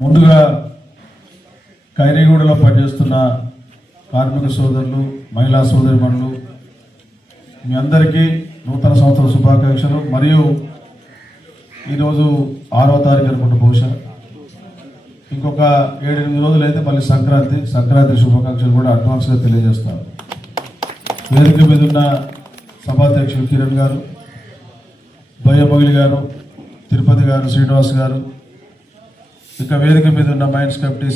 ముందుగా ఖైరీగూడలో పనిచేస్తున్న కార్మిక సోదరులు మహిళా సోదరిమణులు మీ అందరికీ నూతన సంవత్సర శుభాకాంక్షలు. మరియు ఈరోజు ఆరో తారీఖు అనుకుంటా బహుశా. ఇంకొక ఏడెనిమిది రోజులు అయితే మళ్ళీ సంక్రాంతి సంక్రాంతి శుభాకాంక్షలు కూడా అడ్వాన్స్గా తెలియజేస్తాను. వేదిక మీద ఉన్న సభాధ్యక్షులు కిరణ్ గారు బయ్యమొగిలి గారు తిరుపతి గారు శ్రీనివాస్ గారు ఇక వేదిక మీద ఉన్న మైన్స్ కమిటీ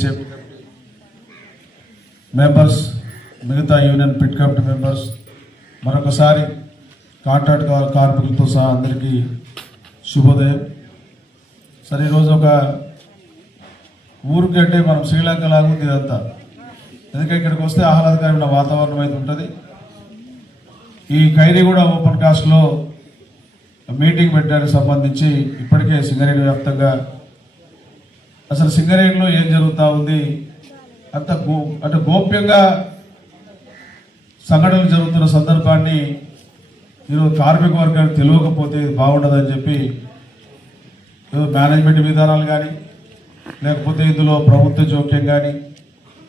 మెంబర్స్ మిగతా యూనియన్ పిట్ కమిటీ మెంబర్స్ మరొకసారి కాంట్రాక్ట్ కార్మికులతో సహా అందరికీ శుభోదయం. సరే ఈరోజు ఒక ఊరికి అంటే మనం శ్రీలంక లాగుంది ఇదంతా. ఎందుకంటే ఇక్కడికి వస్తే ఆహ్లాదకరమైన వాతావరణం అయితే ఉంటుంది. ఈ ఖైరీగూడ ఓపెన్ కాస్ట్లో మీటింగ్ పెట్టడానికి సంబంధించి ఇప్పటికే సింగరేణి వ్యాప్తంగా అసలు సింగరేణిలో ఏం జరుగుతూ ఉంది? అంత గో అంటే గోప్యంగా సంఘటనలు జరుగుతున్న సందర్భాన్ని ఈరోజు కార్మిక వర్గానికి తెలియకపోతే ఇది బాగుండదని చెప్పి మేనేజ్మెంట్ విధానాలు కానీ లేకపోతే ఇందులో ప్రభుత్వ జోక్యం కానీ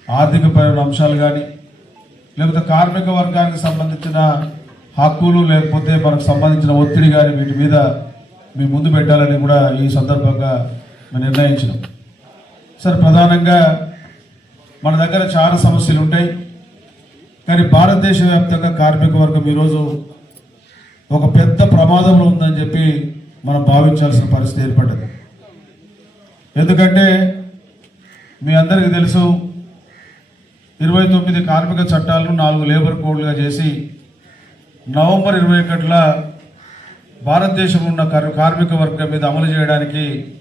ఆర్థికపరమైన అంశాలు కానీ లేకపోతే కార్మిక వర్గానికి సంబంధించిన హక్కులు లేకపోతే మనకు సంబంధించిన ఒత్తిడి కానీ వీటి మీద మీ ముందు పెట్టాలని కూడా ఈ సందర్భంగా మేము నిర్ణయించినాం. సార్ ప్రధానంగా మన దగ్గర చాలా సమస్యలు ఉంటాయి. కానీ భారతదేశ వ్యాప్తంగా కార్మిక వర్గం ఈరోజు ఒక పెద్ద ప్రమాదంలో ఉందని చెప్పి మనం భావించాల్సిన పరిస్థితి ఏర్పడ్డది. ఎందుకంటే మీ అందరికీ తెలుసు ఇరవై తొమ్మిది కార్మిక చట్టాలను నాలుగు లేబర్ కోడ్లుగా చేసి నవంబర్ ఇరవై ఒకటిలో భారతదేశంలో ఉన్న కార్- కార్మిక వర్గం మీద అమలు చేయడానికి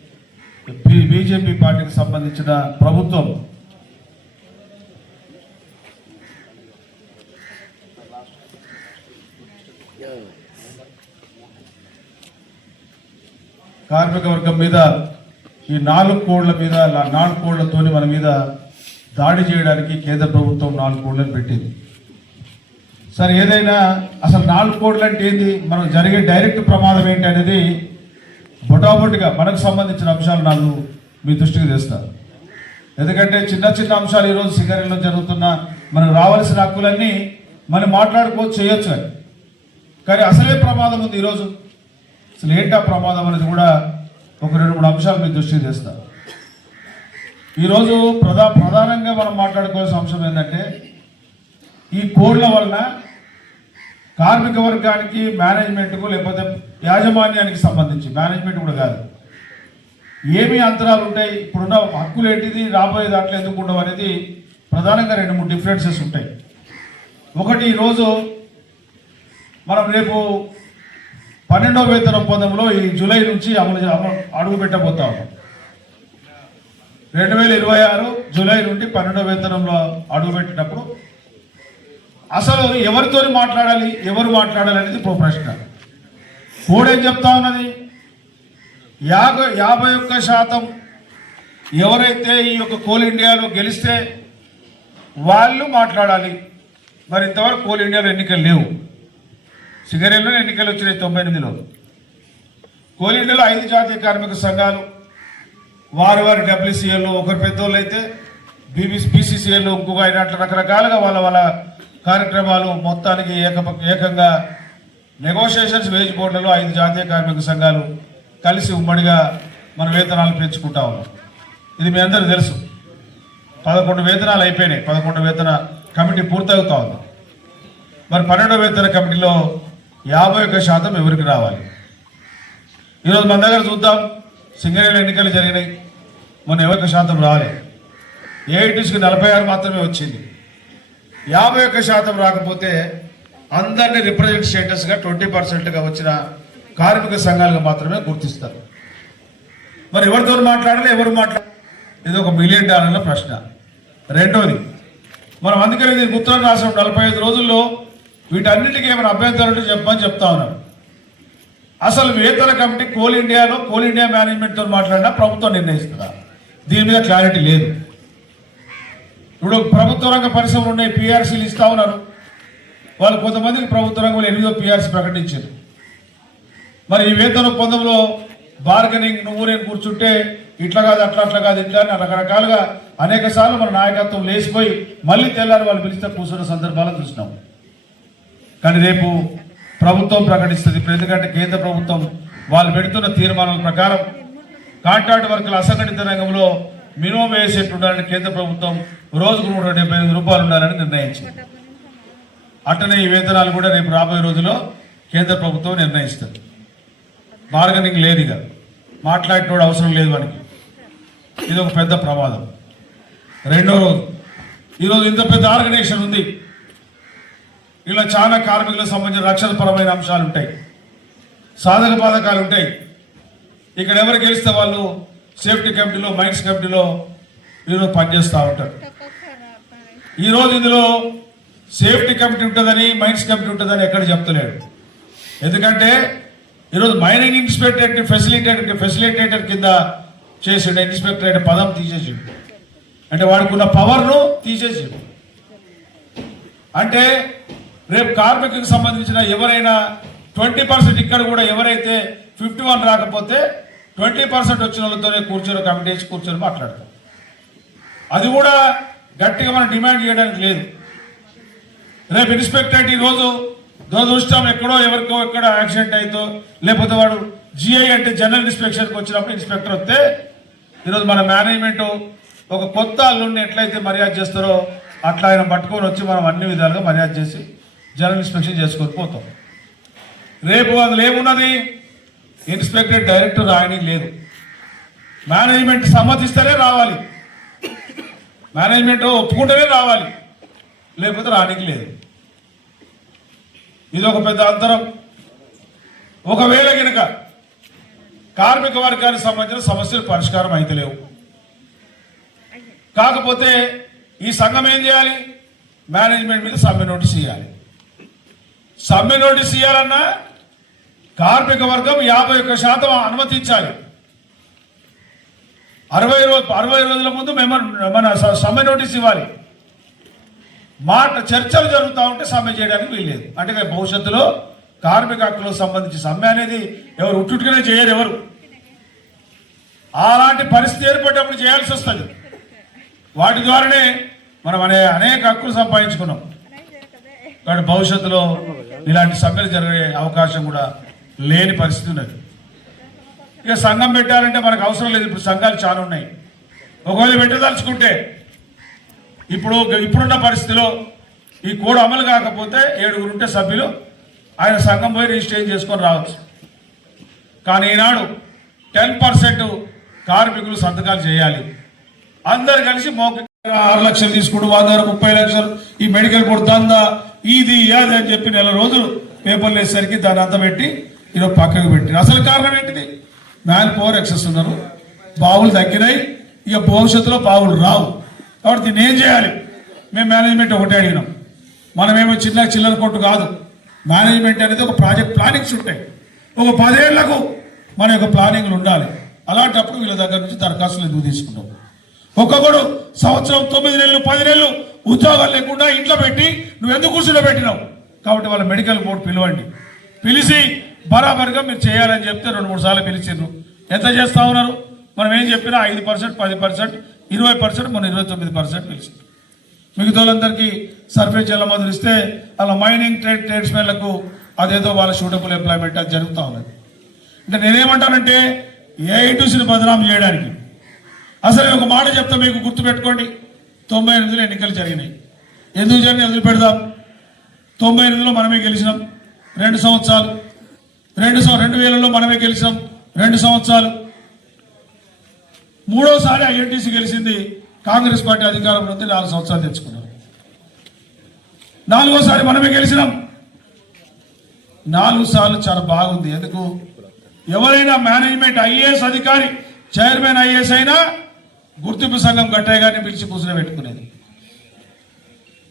బీజేపీ పార్టీకి సంబంధించిన ప్రభుత్వం. కార్మిక వర్గం మీద ఈ నాలుగు కోడ్ల మీద నాలుగు కోళ్ళతోని మన మీద దాడి చేయడానికి కేంద్ర ప్రభుత్వం నాలుగు కోళ్ళను పెట్టింది. సరే ఏదైనా అసలు నాలుగు కోడ్లు అంటే ఏంది? మనం జరిగే డైరెక్ట్ ప్రమాదం ఏంటి అనేది మొటామొటిగా మనకు సంబంధించిన అంశాలు నన్ను మీ దృష్టికి తెస్తాను ఎందుకంటే చిన్న చిన్న అంశాలు ఈరోజు సింగరేణిలో జరుగుతున్న మనకు రావాల్సిన హక్కులన్నీ మనం మాట్లాడుకోవచ్చు చేయొచ్చు అని. కానీ అసలే ప్రమాదం ఉంది ఈరోజు. అసలు ఏంటా ప్రమాదం అనేది కూడా ఒక రెండు మూడు అంశాలు మీ దృష్టికి తెస్తాను ఈరోజు ప్రధా ప్రధానంగా మనం మాట్లాడుకోవాల్సిన అంశం ఏంటంటే ఈ కోడ్ల వలన కార్మిక వర్గానికి మేనేజ్మెంట్కు లేకపోతే యాజమాన్యానికి సంబంధించి మేనేజ్మెంట్ కూడా కాదు. ఏమి అంతరాలు ఉంటాయి? ఇప్పుడున్న హక్కులు ఏంటిది రాబోయే దాంట్లో ఎందుకు ఉండవు అనేది ప్రధానంగా రెండు మూడు డిఫరెన్సెస్ ఉంటాయి. ఒకటి ఈరోజు మనం రేపు పన్నెండవ వేతన ఒప్పందంలో ఈ జూలై నుంచి అమలు అడుగు పెట్టబోతా ఉన్నాం. రెండు వేల ఇరవై ఆరు జూలై నుండి పన్నెండవ వేతనంలో అడుగు పెట్టినప్పుడు అసలు ఎవరితో మాట్లాడాలి? ఎవరు మాట్లాడాలి అనేది ప్రశ్న. కోడ్ చెప్తా ఉన్నది? యాభై యాభై ఒక్క శాతం ఎవరైతే ఈ యొక్క కోల్ ఇండియాలో గెలిస్తే వాళ్ళు మాట్లాడాలి. మరి ఇంతవరకు కోల్ ఇండియాలో ఎన్నికలు లేవు. సిగరేట్లో ఎన్నికలు వచ్చినాయి తొంభై ఎనిమిదిలో. కోల్ ఇండియాలో ఐదు జాతీయ కార్మిక సంఘాలు వారి వారి డబ్ల్యూసీఎల్లో ఒకరు పెద్దోళ్ళు అయితే బీబీసీ బీసీసీఎల్లో ఇంకొక ఆయన అట్లా రకరకాలుగా వాళ్ళ వాళ్ళ కార్యక్రమాలు మొత్తానికి ఏక ఏకంగా నెగోషియేషన్స్ వేజ్ బోర్డులలో ఐదు జాతీయ కార్మిక సంఘాలు కలిసి ఉమ్మడిగా మన వేతనాలు పెంచుకుంటా ఉన్నాం. ఇది మీ అందరూ తెలుసు. పదకొండు వేతనాలు అయిపోయినాయి. పదకొండు వేతన కమిటీ పూర్తవుతా ఉంది. మరి పన్నెండో వేతన కమిటీలో యాభై ఒక్క శాతం ఎవరికి రావాలి? ఈరోజు మన దగ్గర చూద్దాం. సింగరేణి ఎన్నికలు జరిగినాయి. మొన్న ఇరవై ఒక్క శాతం రాలే. ఏఐటీస్కి నలభై ఆరు మాత్రమే వచ్చింది. యాభై ఒక్క శాతం రాకపోతే అందరినీ రిప్రజెంట్ స్టేటస్గా ట్వంటీ పర్సెంట్గా వచ్చిన కార్మిక సంఘాలుగా మాత్రమే గుర్తిస్తారు. మరి ఎవరితో మాట్లాడాలి ఎవరు మాట్లాడాలి ఇది ఒక మిలియన్ డాలర్ల ప్రశ్న. రెండోది మనం అందుకని దీనికి ఉత్తరం రాసాం. నలభై ఐదు రోజుల్లో వీటన్నిటికీ ఏమైనా అభ్యంతరం ఉంటే చెప్పమని చెప్తా ఉన్నాం అసలు వేతన కమిటీ కోల్ ఇండియాలో కోల్ ఇండియా మేనేజ్మెంట్తో మాట్లాడినా ప్రభుత్వం నిర్ణయిస్తుందా? దీని మీద క్లారిటీ లేదు. ఇప్పుడు ప్రభుత్వ రంగ పరిశ్రమలు ఉన్నాయి పిఆర్సీలు ఇస్తా ఉన్నారు. వాళ్ళు కొంతమందికి ప్రభుత్వ రంగంలో ఎనిమిదో పిఆర్సీ ప్రకటించారు. మరి ఈ వేతన ఒప్పందంలో బార్గెనింగ్ నువ్వు నేను కూర్చుంటే ఇట్లా కాదు అట్లా అట్లా కాదు ఇట్లా అని రకరకాలుగా అనేక సార్లు మన నాయకత్వం లేచిపోయి మళ్ళీ తెల్లారి వాళ్ళు పిలిస్తే కూర్చున్న సందర్భాలను చూసినాం. కానీ రేపు ప్రభుత్వం ప్రకటిస్తుంది. ఇప్పుడు ఎందుకంటే కేంద్ర ప్రభుత్వం వాళ్ళు పెడుతున్న తీర్మానాల ప్రకారం కాంట్రాక్ట్ వర్కుల అసంఘటిత రంగంలో మినిమం వేసేట్టు ఉండాలని కేంద్ర ప్రభుత్వం రోజుకు నూట డెబ్బై రూపాయలు ఉండాలని నిర్ణయించింది. అట్టనే ఈ వేతనాలు కూడా రేపు రాబోయే రోజుల్లో కేంద్ర ప్రభుత్వం నిర్ణయిస్తుంది. బార్గనింగ్ లేదు ఇక మాట్లాడేటోడు అవసరం లేదు మనకి ఇది ఒక పెద్ద ప్రమాదం. రెండో రోజు ఈరోజు ఇంత పెద్ద ఆర్గనైజేషన్ ఉంది. ఇలా చాలా కార్మికులకు సంబంధించిన రక్షణపరమైన అంశాలు ఉంటాయి. సాధక బాధకాలు ఉంటాయి. ఇక్కడ ఎవరు గెలిస్తే వాళ్ళు సేఫ్టీ కమిటీలో మైన్స్ కమిటీలో ఈరోజు పనిచేస్తూ ఉంటారు. ఈరోజు ఇందులో సేఫ్టీ కమిటీ ఉంటుందని మైన్స్ కమిటీ ఉంటుందని ఎక్కడ చెప్తలేడు. ఎందుకంటే ఈరోజు మైనింగ్ ఇన్స్పెక్టర్ ఫెసిలిటేటర్ ఫెసిలిటేటర్ కింద చేసిండు ఇన్స్పెక్టర్ అనే పదం తీసేసిండు. అంటే వాడికి ఉన్న పవర్ను తీసేసిండు. అంటే రేపు కార్మికులకు సంబంధించిన ఎవరైనా ట్వంటీ పర్సెంట్ ఇక్కడ కూడా ఎవరైతే ఫిఫ్టీ వన్ రాకపోతే ట్వంటీ పర్సెంట్ వచ్చిన వాళ్ళతోనే కూర్చొని కమిటీ వేసి కూర్చొని మాట్లాడతాం. అది కూడా గట్టిగా మనం డిమాండ్ చేయడానికి లేదు. రేపు ఇన్స్పెక్టర్ ఈరోజు దురదృష్టం ఎక్కడో ఎవరికో ఎక్కడ యాక్సిడెంట్ అయితే లేకపోతే వాడు జిఐ అంటే జనరల్ ఇన్స్పెక్షన్కి వచ్చినప్పుడు ఇన్స్పెక్టర్ వస్తే ఈరోజు మన మేనేజ్మెంట్ ఒక కొత్త అల్లుడిని ఎట్లయితే మర్యాద చేస్తారో అట్లా ఆయన పట్టుకొని వచ్చి మనం అన్ని విధాలుగా మర్యాద చేసి జనరల్ ఇన్స్పెక్షన్ చేసుకొని పోతాం. రేపు అందులో ఏమున్నది? ఇన్స్పెక్టర్ డైరెక్ట్ రాయని లేదు. మేనేజ్మెంట్ సమ్మతిస్తేనే రావాలి. మేనేజ్మెంట్ ఒప్పుకుంటేనే రావాలి. లేకపోతే రానికి లేదు. ఇది ఒక పెద్ద అంతరం. ఒకవేళ కనుక కార్మిక వర్గానికి సంబంధించిన సమస్యలు పరిష్కారం అయితే లేవు. కాకపోతే ఈ సంఘం ఏం చేయాలి? మేనేజ్మెంట్ మీద సమ్మె నోటీస్ ఇవ్వాలి సమ్మె నోటీస్ ఇవ్వాలన్నా కార్మిక వర్గం యాభై ఒక్క శాతం అనుమతించాలి. అరవై రోజు అరవై రోజుల ముందు మేము మన స- సమ్మె నోటీస్ ఇవ్వాలి. మాట చర్చలు జరుగుతూ ఉంటే సమ్మె చేయడానికి వీల్లేదు. అంటే భవిష్యత్తులో కార్మిక హక్కులకు సంబంధించి సమ్మె అనేది ఎవరు ఉట్టుట్టుగానే చేయరు ఎవరు. అలాంటి పరిస్థితి ఏర్పడేటప్పుడు చేయాల్సి వస్తుంది. వాటి ద్వారానే మనం అనే అనేక హక్కులు సంపాదించుకున్నాం. కాబట్టి భవిష్యత్తులో ఇలాంటి సమ్మెలు జరిగే అవకాశం కూడా లేని పరిస్థితి ఉన్నది. ఇక సంఘం పెట్టాలంటే మనకు అవసరం లేదు. ఇప్పుడు సంఘాలు చాలా ఉన్నాయి. ఒకవేళ పెట్టదలుచుకుంటే ఇప్పుడు ఇప్పుడున్న పరిస్థితిలో ఈ కోడ్ అమలు కాకపోతే ఏడుగురు ఉంటే సభ్యులు ఆయన సంఘం పోయి రిజిస్ట్రేషన్ చేసుకొని రావచ్చు. కానీ ఈనాడు టెన్ పర్సెంట్ కార్మికులు సంతకాలు చేయాలి. అందరు కలిసి మౌఖిక ఆరు లక్షలు తీసుకుంటూ వంద ముప్పై లక్షలు ఈ మెడికల్ బోర్డు దందా ఇది అది అని చెప్పి నెల రోజులు పేపర్లు వేసేసరికి దాన్ని అంత పెట్టి ఈరోజు పక్కకు పెట్టి. అసలు కారణం ఏంటిది? మ్యాన్ పవర్ ఎక్సెస్ ఉన్నారు. బావులు తగ్గినాయి. ఇక భవిష్యత్తులో బావులు రావు. కాబట్టి దీన్ని ఏం చేయాలి. మేము మేనేజ్మెంట్ ఒకటే అడిగినాం. మనమేమో చిన్న చిల్లర కొట్టు కాదు. మేనేజ్మెంట్ అనేది ఒక ప్రాజెక్ట్ ప్లానింగ్స్ ఉంటాయి. ఒక పదేళ్ళకు మన యొక్క ప్లానింగ్లు ఉండాలి. అలాంటప్పుడు వీళ్ళ దగ్గర నుంచి దరఖాస్తులు ఎందుకు తీసుకుంటాం? ఒక్కొక్కడు సంవత్సరం తొమ్మిది నెలలు పది నెలలు ఉద్యోగాలు లేకుండా ఇంట్లో పెట్టి నువ్వు ఎందుకు కూర్చుని పెట్టినావు? కాబట్టి వాళ్ళ మెడికల్ బోర్డు పిలవండి. పిలిచి బరాబర్గా మీరు చేయాలని చెప్తే రెండు మూడు సార్లు పిలిచిండ్రు. ఎంత చేస్తా ఉన్నారు? మనం ఏం చెప్పినా ఐదు పర్సెంట్ పది పర్సెంట్ ఇరవై పర్సెంట్ మన ఇరవై తొమ్మిది పర్సెంట్ పిలిచింది. మిగతా వాళ్ళందరికీ సర్వే చేయాల మందులు ఇస్తే అలా మైనింగ్ ట్రేడ్ ట్రేడ్స్మెన్లకు అదేదో వాళ్ళ షూటబుల్ ఎంప్లాయ్మెంట్ అది జరుగుతూ ఉన్నది. అంటే నేనేమంటానంటే ఏఐటీసీని బదనాం చేయడానికి. అసలు ఒక మాట చెప్తా మీకు గుర్తుపెట్టుకోండి. తొంభై ఎనిమిదిలో ఎన్నికలు జరిగినాయి. ఎందుకు జరిగిన వదిలిపెడదాం తొంభై ఎనిమిదిలో మనమే గెలిచినాం. రెండు సంవత్సరాలు. రెండు సం- రెండు వేలలో మనమే గెలిచినాం. రెండు సంవత్సరాలు. మూడోసారి ఐఎన్టీసీ గెలిచింది కాంగ్రెస్ పార్టీ అధికారంలో ఉంది నాలుగు సంవత్సరాలు తెచ్చుకున్నారు. నాలుగోసారి మనమే గెలిచినాం. నాలుగు సార్లు చాలా బాగుంది. ఎందుకు? ఎవరైనా మేనేజ్మెంట్ ఐఏఎస్ అధికారి చైర్మన్ ఐఏఎస్ అయినా గుర్తింపు సంఘం గట్టయ్య గారిని పిలిచి కూర్చుని పెట్టుకునేది.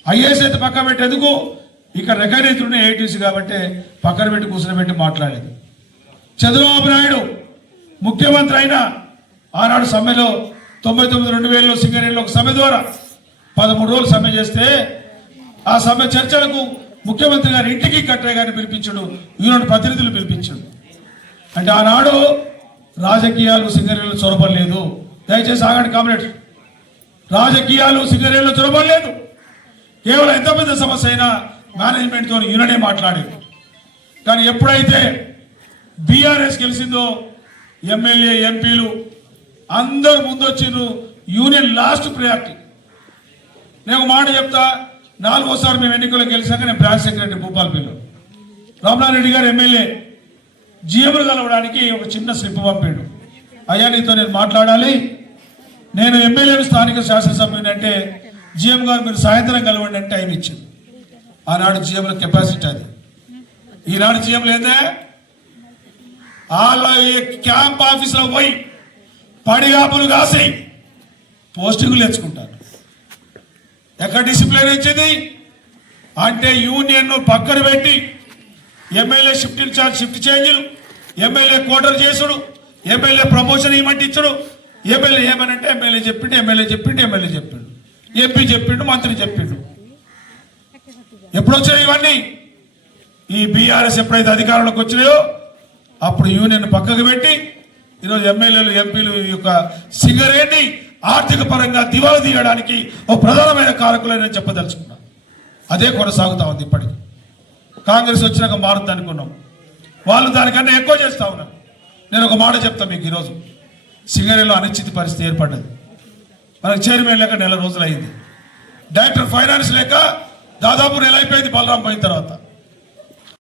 ఐఏఎస్ అయితే పక్క పెట్టేందుకు ఇక్కడ రికగ్నైజ్డ్ ఏటీసీ కాబట్టి పక్కన పెట్టి కూర్చుని పెట్టి మాట్లాడేది. చంద్రబాబు నాయుడు ముఖ్యమంత్రి అయినా ఆనాడు సమ్మెలో తొంభై తొమ్మిది రెండు వేలలో సింగరేణిలో ఒక సమ్మె ద్వారా పదమూడు రోజులు సమ్మె చేస్తే ఆ సమ్మె చర్చలకు ముఖ్యమంత్రి గారి ఇంటికి కట్టే గారిని పిలిపించాడు యూనియన్ ప్రతినిధులు పిలిపించాడు. అంటే ఆనాడు రాజకీయాలు సింగరేణిలో చొరబడలేదు. దయచేసి ఆగండి కామ్రేడ్. రాజకీయాలు సింగరేణిలో చొరబడలేదు. కేవలం ఎంత పెద్ద సమస్య అయినా మేనేజ్మెంట్తో యూనియనే మాట్లాడేది కానీ ఎప్పుడైతే బీఆర్ఎస్ గెలిచిందో ఎమ్మెల్యే ఎంపీలు అందరు ముందొచ్చిండ్రు. యూనియన్ లాస్ట్ ప్రయారిటీ నేను ఒక మాట చెప్తా నాలుగోసారి మేము ఎన్నికల్లో గెలిచాక నేను బ్రాంచ్ సెక్రటరీ భూపాల్పల్లిలో రామనారెడ్డి గారు ఎమ్మెల్యే జీఎంలు కలవడానికి ఒక చిన్న స్లిప్ పంపాడు. అయ్యా నీతో నేను మాట్లాడాలి. నేను ఎమ్మెల్యేను స్థానిక శాసనసభ్యుని అంటే జీఎం గారు మీరు సాయంత్రం కలవండి అంటే టైం ఇచ్చింది. ఆనాడు జీఎంల కెపాసిటీ అది. ఈనాడు జీఎం లేదే? వాళ్ళ క్యాంప్ ఆఫీసులో పోయి పడిగాపులు కాసి పోస్టింగులు తెచ్చుకుంటారు. ఎక్కడ డిసిప్లిన్ ఇచ్చింది? అంటే యూనియన్ పక్కన పెట్టి ఎమ్మెల్యే షిఫ్ట్ ఇన్ఛార్జ్ షిఫ్ట్ చేంజ్లు ఎమ్మెల్యే క్వార్టర్ చేసుడు ఎమ్మెల్యే ప్రమోషన్ ఇవ్వమంటే ఇచ్చుడు ఎమ్మెల్యే ఏమనంటే ఎమ్మెల్యే చెప్పిండు ఎమ్మెల్యే చెప్పిండు ఎమ్మెల్యే చెప్పిండు. ఎంపీ చెప్పిండు మంత్రి చెప్పిండు. ఎప్పుడొచ్చాయి ఇవన్నీ? ఈ బీఆర్ఎస్ ఎప్పుడైతే అధికారంలోకి వచ్చినాయో అప్పుడు యూనియన్ పక్కకు పెట్టి ఈరోజు ఎమ్మెల్యేలు ఎంపీలు ఈ యొక్క సింగరేణి ఆర్థిక పరంగా దివాలా తీయడానికి ఓ ప్రధానమైన కారకులని చెప్పదలుచుకున్నా. అదే కొనసాగుతా ఉంది ఇప్పటికి. కాంగ్రెస్ వచ్చినాక మారుద్ది అనుకున్నాం వాళ్ళు దానికన్నా ఎక్కువ చేస్తా ఉన్నారు. నేను ఒక మాట చెప్తాను మీకు ఈరోజు. సింగరేణిలో అనిశ్చిత పరిస్థితి ఏర్పడ్డది. మనకు చైర్మన్ లేక నెల రోజులు అయింది డైరెక్టర్ ఫైనాన్స్ లేక దాదాపు నెల అయిపోయింది బలరాం పోయిన తర్వాత.